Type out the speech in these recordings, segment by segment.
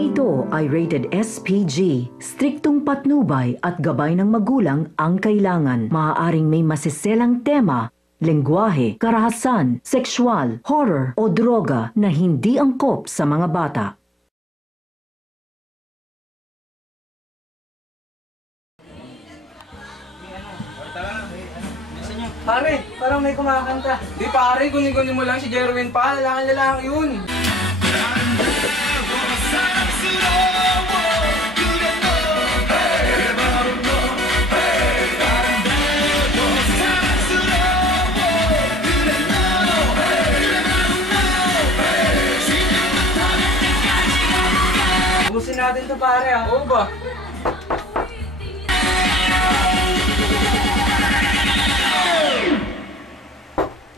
Programang ito ay rated SPG. Striktong patnubay at gabay ng magulang ang kailangan. Maaaring may masiselang tema, lengguwahe, karahasan, sexual, horror o droga na hindi angkop sa mga bata. Pare, parang may kumakanta. Di pare, gunin-gunin mo lang si Jerwin pa. Lalaki yun. Ubusin natin to pare ah. Oo ba?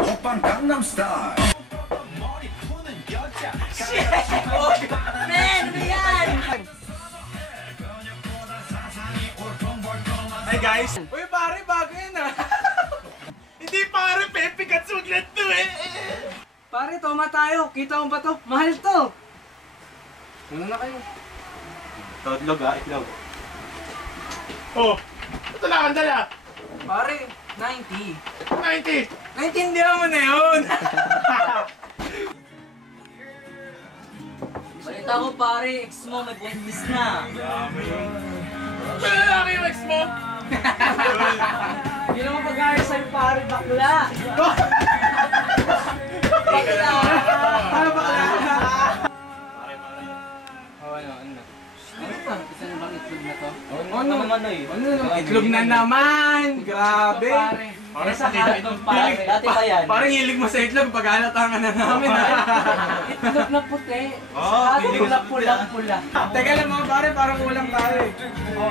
Oppan Gangnam Style. Men, ano yan? Hi guys! Uy pare, bago yan ah. Hindi pare, Pepe Katsuglan to eh! Pare, toma tayo. Kita mo ba to? Mahal to. Ano na kayo? Itlog itlog. Oh! Ito lang ang dala! Pare, 90. 90! Naintindihan mo na yun. Balita ko pare, ex mo may business na. Wala lalaki yung ex mo! Hindi naman pag-ayos sa'yo pare, bakla. Bakla. Ano ba kaya? Isa na bang itlog na to? Ano naman eh? Itlog na naman! Grabe! Parang Sa karton pare. Dati pa yan. Parang hilig mo sa itlog, pag-halata ka na namin ah. Itlog na puti. Oh, Sa itlog na pulang-pula. Teka lang mga pare, parang kulang tayo eh.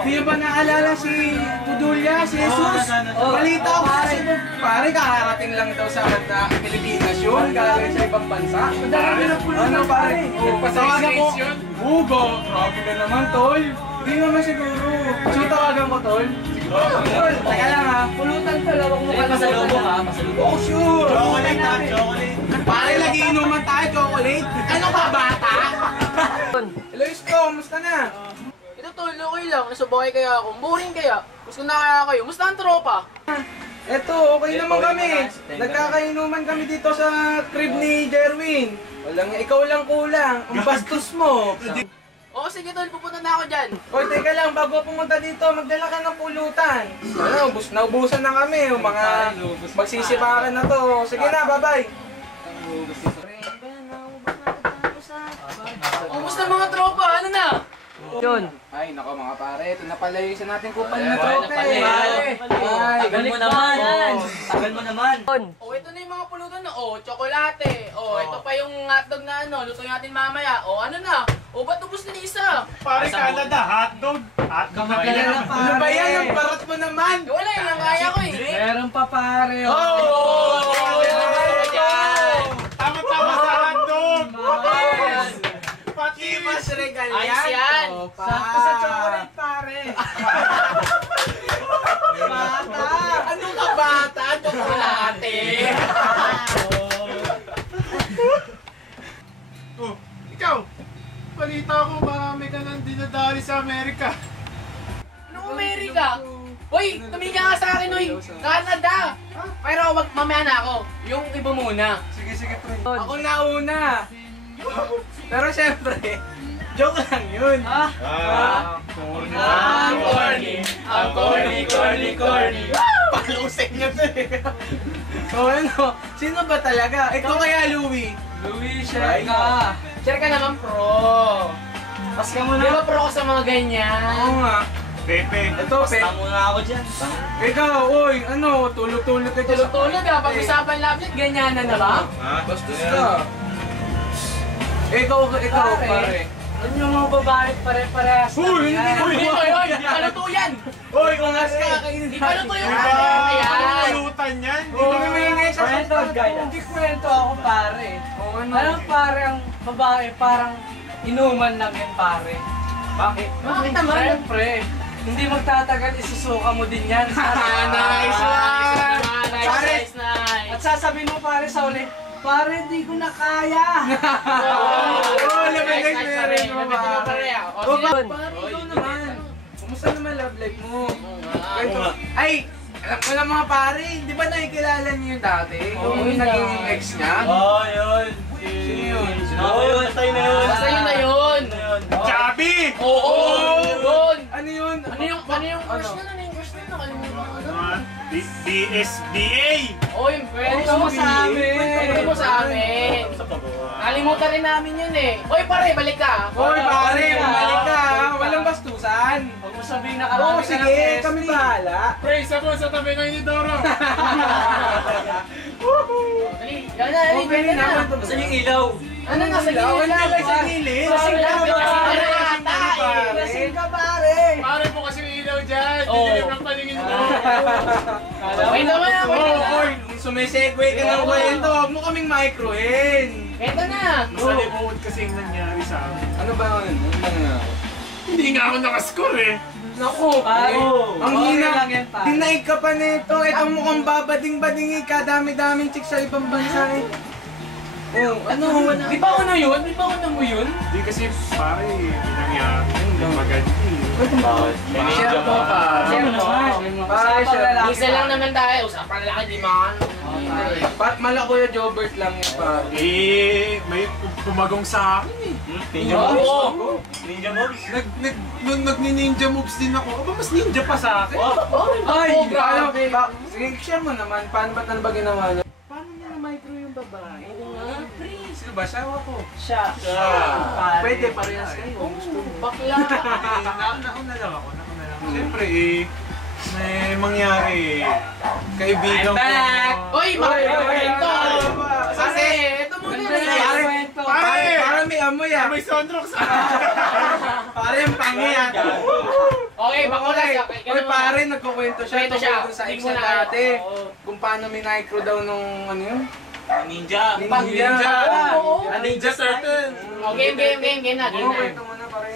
Di ba naalala si Tudulya, si Jesus? Balita ko kasi pare, kakarating lang daw sa Pilipinas yun, galing sa ibang bansa. Madami na pulo Ano pare? Tawagan ko, yun? Hugo, grabe ka naman tol. Hindi naman siguro. So tawagan ko tol? Tol, teka lang ha. Pulutan to, lawag mo ka pasalubong ha, pasalubong. Oh sure. Chocolate ha, chocolate! Pare, lagi inuman tayo, chocolate. Ano ba, bata? Hello, Isko, musta na? Ito tol, okay lang. Nasa bahay kaya ako. Boring kaya. Gusto na kaya kayo. Musta ang tropa? Eto, okay naman kami. Nagkakainuman kami dito sa crib ni Jerwin. Ikaw lang kulang. Ang bastos mo. Oo, sige tol, pupunta na ako dyan. Hoy, teka lang, bago pumunta dito, magdala ka ng pulutan. Ano, naubusan na kami. Yung mga magsisipakan na to. Sige na, bye-bye. Kumusta mga tropa? Ano na? Yun. Ay, nako mga pare, ito na pala yung isa nating kupal na trope. Tagal mo naman. Tagal mo naman. Oh, ito na yung mga pulutan na. Oh, tsokolate. Oh, ito pa yung hotdog na ano. Lutuin natin mamaya. Oh, ano na? Oh, ba't ubus na isa? Pare Canada, hotdog! Hotdog na Kaya kaya na, Ano ba yan? Ang barat mo naman. Wala yun ang kaya ko eh. Meron pa pare. Tama-tama sa hotdog! Pati mas regal yan. Ayos yan. Sakto sa chocolate pare. Bata. Ano ka bata? Tsokolate. Oh, ikaw! Balita ko marami ka nang dinadali sa Amerika. Anong Amerika? Hoy, tumingin ka sa akin, hoy. Canada. Pero wag, mamaya na ako. Yung iba muna. Sige, Troy. Ako nauna. Pero syempre, joke lang yun. Corny. Ang corny. Ang corny. Palusik niya to eh. So ano, sino ba talaga? Ikaw kaya, Louie? Louie, share ka. Share ka naman, pro. Pas ka muna. Di ba pro ko sa mga ganyan? Oo nga. Pepe. Ito, Basta muna ako dyan. Ikaw, oy, ano, tulog-tulog ka dyan. Tulog-tulog ah. Pag-usapan lapit, ganyanan na ba? Bastos ka. Ikaw, pare. Ano yung mga babae pare-parehas? Uy, hindi na. Hindi ko yun. Di pa luto yan. Oy, ungas ka, kainin Di pa luto yung Diba? Ayan. Pulutan yan! Hindi kami maingay sa Kwento, guys. Hindi kwento ako pare. Oo, ano? Alam pare, ang babae parang inuman lang yan pare. Bakit? Bakit naman? Siyempre, hindi magtatagal, isusuka mo din yan. Nice one! Nice. At sasabihin mo pare sa uli, Pare, di ko na kaya. Oh, laban guys, meron mo ba? Oh, Pare, pare, ikaw naman. Kumusta naman love life mo? Kwento. Ay, alam ko na mga pare, di ba nakikilala niyo yung dati? Yung naging ex niya? Oo, yun. Sino yun? Basta yun na yun. Basta yun na yun. Chubby! Oo, yun. Ano yun? Ano yung crush na? Ano yung crush na? Nakalimutan ko. DSBA! Oo, yung friend Kwento mo sa amin. Kwento mo sa amin. Sa pagawa. Nakalimutan rin namin yun eh. Oy pare, balik ka. Hoy pare, bumalik ka. Walang bastusan. Huwag mo sabihin na Oo, karami ka ng sige, SB. kami bahala. Praise ako sa tabi ng Inidoro! Dali, yan na, dali, Okay yan na. na. Saan yung ilaw? Ano nasa gilid Wala lang? ka sa gilid. Lasing ka, Lasing lasing ka na lasing ata pare. eh. Lasing ka pare. Pare po kasi yung ilaw dyan! Oo. Didilim ng paningin mo! Wait naman na, wait Oh, na. oy, sumisegue ka ng kwento. Huwag mo kaming microhin. Kwento na. Masalimuot kasi yung nangyari sa amin. Ano ba yun? Ano ba yun? Hindi nga ako nakascore eh! Naku, Pare, ang okay hina. lang yan, pare. Dinaig ka pa nito. Itong mukhang babading-badingi ka. Dami-daming chicks sa ibang bansa eh. Oh, ano? Di ba ano yun? Di ba ano mo yun? Hindi kasi pare, may nangyari. Yung maganda eh. Share mo pa. Share mo. Pare, share. Isa lang naman tayo. Usapan lang, di man. Mala Kuya Jobert lang yun pare. Eh, may pumagong sa akin eh. Oo. Ninja moves? Nung nag-ninja moves din ako. Aba, mas ninja pa sa akin. Ay, Oh, grabe. Sige, share mo naman. Paano ba ginawa niya? Paano niya na-micro yung babae? Oo nga. Sino ba? Sawa ko. Siya. Pare. Pwede, parehas kayo. Bakla. Nauna lang ako. Siyempre eh, may mangyari eh. Kaibigan ko. Oy, kwento. Kasi, ito muna. pare, parang may amoy ah. May soundrock sa Pare, ang pangi ah. Okay, bakulas. Oy, pare, nagkukwento siya. Kwento siya. Tungkol sa ex Hindi mo na na- dati. Oo. Kung paano may micro daw nung ano yun? Ninja. Ninja. Oo. Ninja Turtle. Oh, game na. Oo, kwento mo na pare.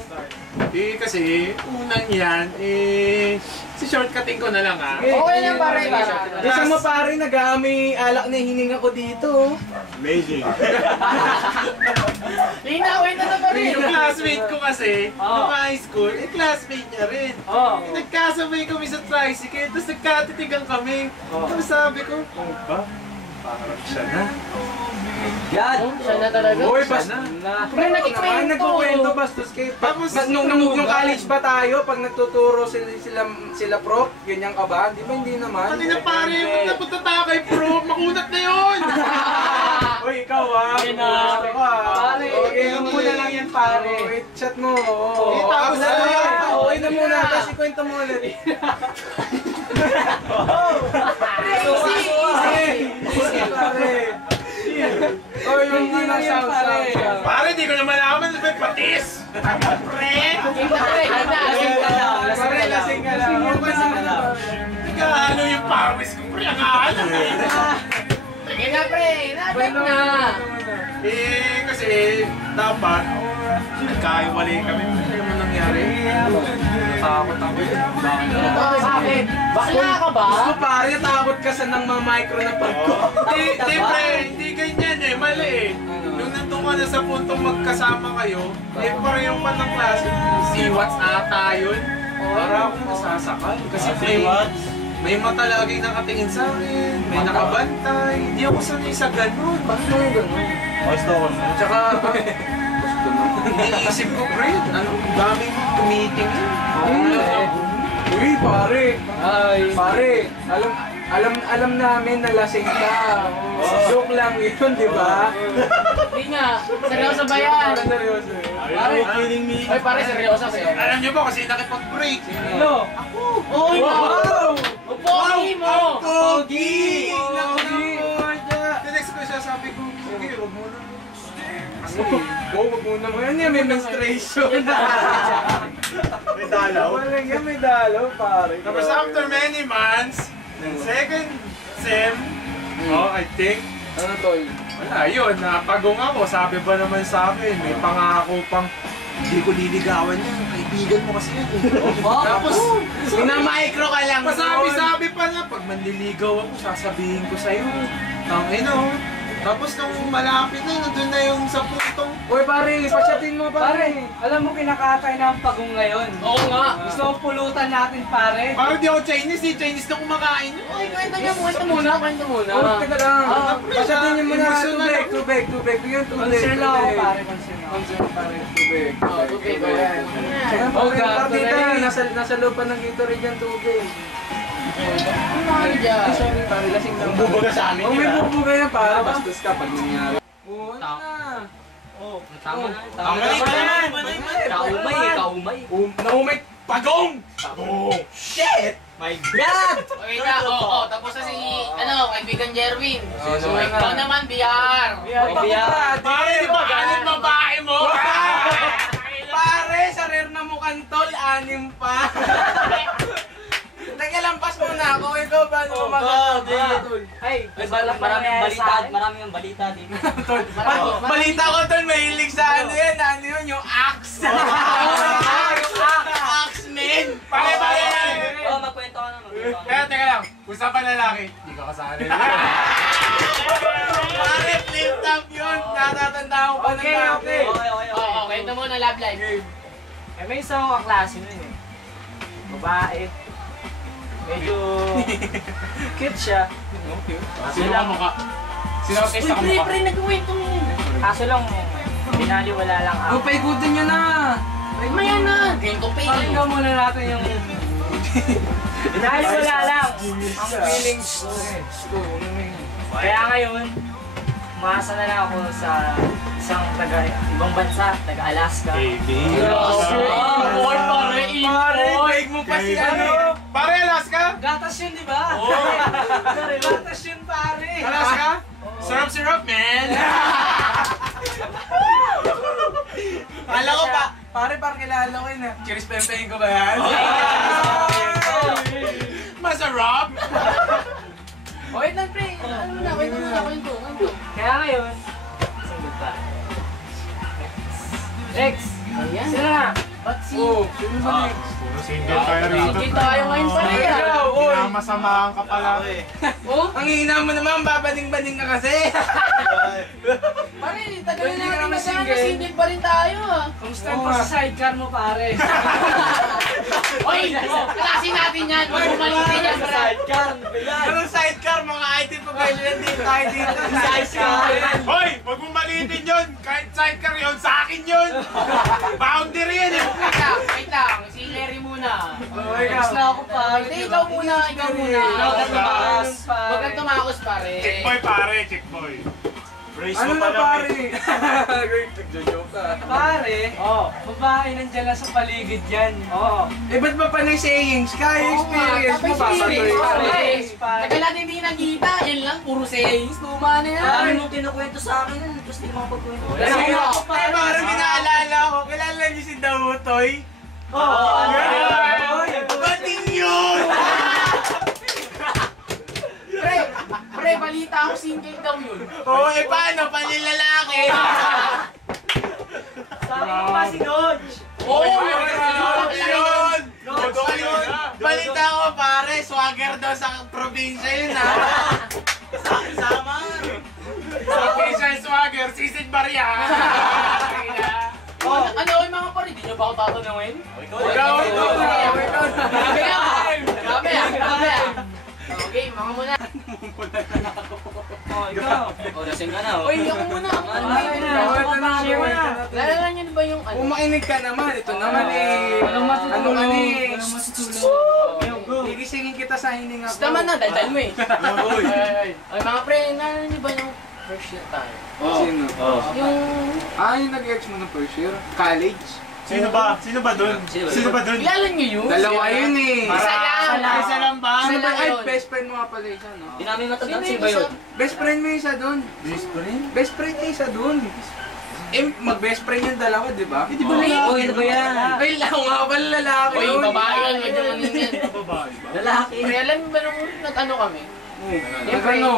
Eh kasi, unang yan, eh, si shortcutting ko na lang ah. Okay lang pare. Isa mo pare, nag-aamay alak na hininga ko dito. Amazing. Linawin na pare. Yung classmate ko kasi, nung high school, eh classmate niya rin. Oh. Eh, nagkasabay kami sa tricycle, tapos nagkatitigan kami. Tapos sabi ko, oh ba? Parang siya na. Yan. Siya na talaga. Uy, bas Na. Pre, Naman, nagkikwento. nagkukwento bastos kayo. Tapos, Nung college ba tayo, pag nagtuturo sila prof, ganyan ka ba? Di ba hindi naman? kanina pare, ba't napunta tayo kay pro? Makunat na yun! Uy, ikaw ah. Yan na. Gusto ko ah. Pare, Okay, inom mo na lang yan, pare. Wait, chat mo. Oo. Eh, tapos Ako na yan. Okay na muna, kasi kwento mo ulit. Easy, pare. Oh, yung Hindi lang yan, pare. Pare, di ko na malaman na may patis! Pre! Pare, lasing ka lang. Lasing ka lang. Nagkahalo yung pawis ko, pre, ang ahalo eh. Sige na pre, nabalik Kwento mo na. na, kwento mo na. Eh, kasi dapat, nagkaiwalay kami. Ano naman nangyari? Natakot ako. Bakit? Bakla ka ba? Gusto pare, takot ka sa nang micro na pagko. Hindi, pre, hindi ganyan eh, mali eh. Nung nandun ka na sa puntong magkasama kayo, eh parehong pa ng klase. Si Watts ata yun. Para akong nasasakal. Kasi may mata laging nakatingin sa akin, may nakabantay. Hindi ako sanay sa ganun. Bakit mo yung gano'n? Tsaka, iniisip ko, pre, ano, daming tumitingin. Uy, pare. Pare, alam namin na lasing ka. Joke lang yun, di ba? Hindi nga, seryoso ba yan? Parang seryoso eh. Pare, Oy pare, seryoso sa'yo. Alam niyo ba kasi nakipag-break? Ano? Oy, wow! Pogi mo! Pogi! Pogi! The next ko siya, sabi ko, sige, huwag mo na. Kasi, Wag muna mo yan, may menstruation. may dalaw. Wala yan, may dalaw, pare. Tapos after many months, second sem, I think, Ano tol? wala yun, napagong ako. Sabi ba naman sa akin, may pangako pang, hindi ko liligawan yan. Kaibigan mo kasi yan. Tapos, Minamicro ka lang. pasabi-sabi pa na, pag manliligaw ako, sasabihin ko sa'yo. Tangina oh. Tapos nung malapit na, nandun na yung sa puntong. Uy pare, pasyatin mo Pare, pare. alam mo kinakatay na ang pagong ngayon. Oo nga. Gusto mo pulutan natin, pare. Parang di ako Chinese eh, Chinese na kumakain. Uy, kwento muna. Oh, teka lang. Ah, Pasyatin niyo muna. emotion na Tubig. Bigyan tubig. Concern lang ako, pare. Concern ako. Concern pare. Tubig. Oo, tubig. Ayan. Oh, Okay, God, partida. dali. Nasa loob pa ng Gatorade yung tubig. Ano dyan? Ay, sorry pare, lasing lang. Bubuga sa amin Oh, may yun, ah. bubuga yan pare. Bastos ka pag nangyari. Oo, ano na? Tama na. Tama na. Kaumay. Naumay. Pagong! Pagong! Shit! My God! Okay na, tapos na si, kaibigan Jerwin. Oh, So, ikaw naman, BR. Pare, di ba galit babae mo? Pare, sa rare na mukhang tol, 6 pa. Nagkalampas muna ako. Ikaw ba? Ano mag-tol? Ay, Maraming balita dito. Balita ko tol, mahilig sa ano yun, yung axe. Axe, man. Pare! Oh, magkwento ka na. Teka lang, usapan lalaki. Hindi ka kasali. Pare, flip top yun. Natatanda ko pa ng Okay. Oo, kwento mo na love life. Eh, may isa akong kaklase nun eh. Babae. Medyo cute siya. Sino ka mukha? Sino ka kaysa ka mukha? nagkwento mo. Kaso lang, binaliwala lang ako. paikutin nyo na. Maya na. Kwento pa Pakinggan muna natin yung... Binaliwala lang ang feelings ko. Kaya ngayon, umasa na lang ako sa isang ibang bansa, taga-Alaska. Pare, mo pa si ano. Pare, Alaska? Gatas yun, di ba? Oo. Sorry, gatas yun, pare. Alaska? Syrup, man! Kala ko pa. Pare, parang kilala ko yun. Cheers, pempehin ko ba yan? Masarap! Wait lang, pre. Kwento. Kaya ngayon, single pa. Next! Ayan. Sino na? Ba't si... Sino ba next? Puro single tayo rito. Sige tayo ngayon pare ah. Ikaw, oy. Masamahan ka pala. Oh, Ang hina mo naman, babading-bading ka kasi. pare, tagal Hindi na ka natin naman masama, single. single pa rin tayo ah. Kumusta pa sa sidecar mo, pare? Oy, klasin natin yan. Bumalitin yan, pare. Anong sidecar? Mga IT professional din tayo dito. Sidecar. Hoy! Huwag mong maliitin yun! Kahit sidecar yun, sa akin yun! Boundary yan eh! Wait lang. Si Larry muna. Next na ako, pare. Hindi, ikaw muna. Huwag kang tumakas, pare. Huwag kang tumakos, pare. Chick boy pare, chick boy. Ano na pare? Nagjo-joke ka. Pare, babae nandiyan lang sa paligid yan. Eh ba't ba panay sayings? Kaya experience mo ba? Pare. Tagal natin hindi nagkita. Yan lang, puro sayings. Tuma na yan. Dami mong kinukwento sa akin yun. Tapos di mo makapagkwento. Kasi ako pa, parang minaalala ko. Kilala niyo si Dawotoy? Bating yun! Pre, balita ako single daw yun. Oo, eh paano? Panilalaki! Sabi ko pa si Dodge. Oo, yun! Balita ko pare, swagger daw sa probinsya yun ha. Official swagger, sisid barya. Ano yung mga pare? Di nyo ba ako tatanungin? Ikaw. Grabe ah. Okay, mga muna. Ikaw. Lasing ka na. Uy, hindi ako muna. Lalala nyo na ba yung ano? Kung makinig ka naman, ito naman eh. Walang matutulog. Ano eh? Walang matutulog. Gigisingin kita sa hininga ko. Basta man na, daldal mo eh. Ay, mga pre, naalala nyo ba yung first year tayo? Sino? Yung... Yung nag-ex mo ng first year? College? Sino ba? Sino ba dun? Sino ba dun? Kilala nyo yun? Dalawa yun eh. Isa lang. Isa lang ba? Sino ba? Ay, yun. best friend mo nga pala isa, no? Di namin matandaan Sino si yung ba yun? isa? Best friend mo yung isa dun. Best friend? Best friend niya isa dun. Eh, mag-best friend yung dalawa, di ba? Di ba? Oh, ano ba yan? Ay, ako nga pala lalaki Uy, yun. babae yan. Huwag yung ano yan. Lalaki. Pre, alam mo ba nung nag-ano kami? Nag-ano?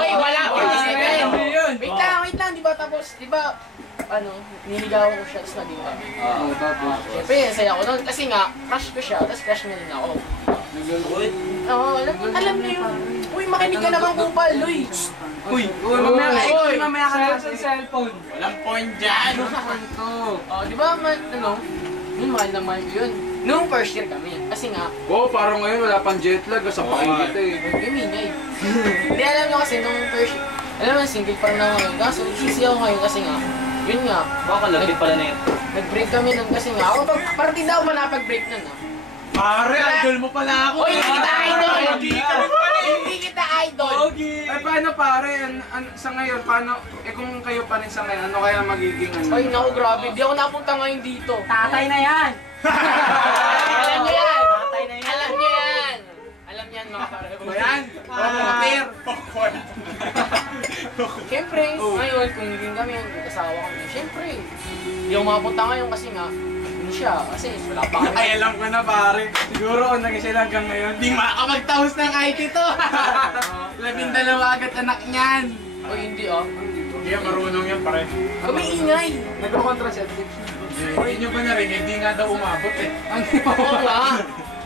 Uy, wala. Yun. Wait lang. Di ba tapos, di ba, ano, niligawan ko siya, tapos naging kami. Oo, tapos. Siyempre, saya ko nun. Kasi nga, crush ko siya, tapos crush niya rin ako. Oo, alam niyo yun. Uy, makinig ka naman kupal, Uy. Uy, mamaya ka na kasi. Cellphone. Walang point dyan. Oh, di ba, yun, mahal na mahal ko yun. Nung first year kami, kasi nga, Parang ngayon wala pang jet lag. Sa pakingit kami niya eh. Hindi, alam niyo kasi nung first year, alam mo, single pa rin ako ngayon. Kaso, sisi ako ngayon kasi nga, yun nga, Baka lagit pala na ito. nag-break kami nun kasi nga, ako, parang daw pa napag-break nun, ah. Pare, idol mo pala ako. Uy, hindi kita idol! Hindi ka rin pala eh. Hindi kita idol! Ay, paano pare? Sa ngayon, paano? Kung kayo pa rin sa ngayon, ano kaya magiging ano? Ay, naku, grabe. Di ako napunta ngayon dito. Tatay na yan. Alam niyo yan! Tatay na yan. Alam niyo yan! Alam niyo yan, mga pare. Ayan, Peter. Siyempre, ngayon, kung hindi kami, mag-asawa kami, siyempre, hindi ako makapunta ngayon kasi nga, ano siya, kasi wala pa kami. Ay, alam ko na pare. Siguro kung naging sila hanggang ngayon, di makamagtaos ng IT to. 12 agad anak niyan. O hindi ah. Hindi yan marunong yan, pare. Kami ingay! Nagko-contraceptive. Hindi nyo ba narinig? Hindi nga daw umabot eh. Oo nga!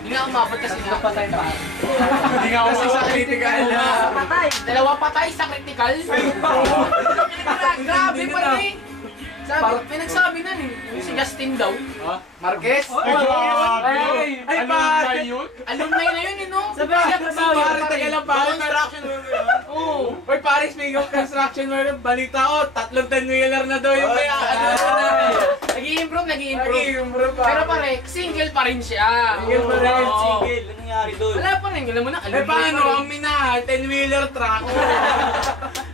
Hindi nga umabot kasi nga. Patay pa. Hindi nga Kasi sa critical na. Patay. Dalawa patay sa critical. Grabe pa rin. Sabi, pinagsabi na eh. Si Justin daw. Marquez? Ay, grabe! Ay, Ano pare. na yun? Alumni na yun eh no? Sabi siya kasama. Pare, taga lang pare. Construction worker. Oo. Uy, pare, speaking of construction worker, balita ko, 3 10-wheeler na daw yung may ano na. Nag-i-improve. Nag-i-improve pa. Pero pare, single pa rin siya. Single pa rin, Oo. Sigil, ano nangyari doon? Wala pa rin, alam mo na. Eh, paano ang minahal? 10-wheeler truck.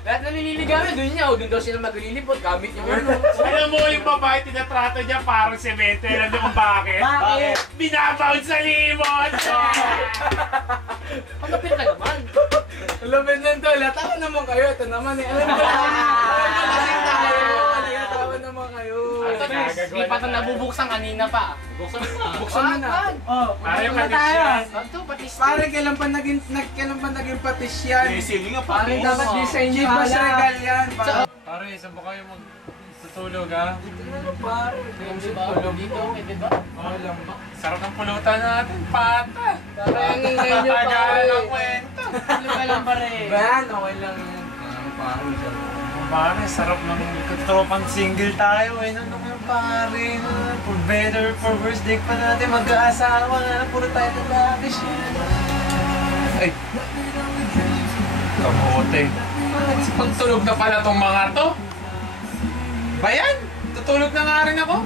Lahat na nililigawan doon niya. O doon daw sila maglilipot. Gamit yung ano. Alam mo yung babae tinatrato niya parang semento. Alam mo kung bakit? Bakit? Binabound sa limot! Pagkapit ka naman. Laban lang to, latawa naman kayo. Ito naman eh. Alam mo kasi tayo. Latawa naman kayo. Hindi pa ito nabubuksan kanina pa. Buksan mo na. Buksan mo na. Oh, Pare, patay na patis tayo. yan. Ito, patis. Pare, kailan pa naging patis yan? Sige nga, Pare, dapat design Hindi pa pa siya regal yan. Pare, saan ba kayo magtutulog ha? Yung si Paolo dito, okay, diba? Sarap ng pulutan natin, pata! Pare, ang ingay nyo, pare. Tagal ng kwento! Ano ka lang, pare? Ben, okay lang yun. Pare, sarap ng tropang single tayo eh. Ano yung pare? For better, for worse, di pa natin mag-aasawa na. Puro tayo lalaki siya. Ay! Kamote. Pagtulog na pala tong mga to. Bayan! Tutulog na nga rin ako.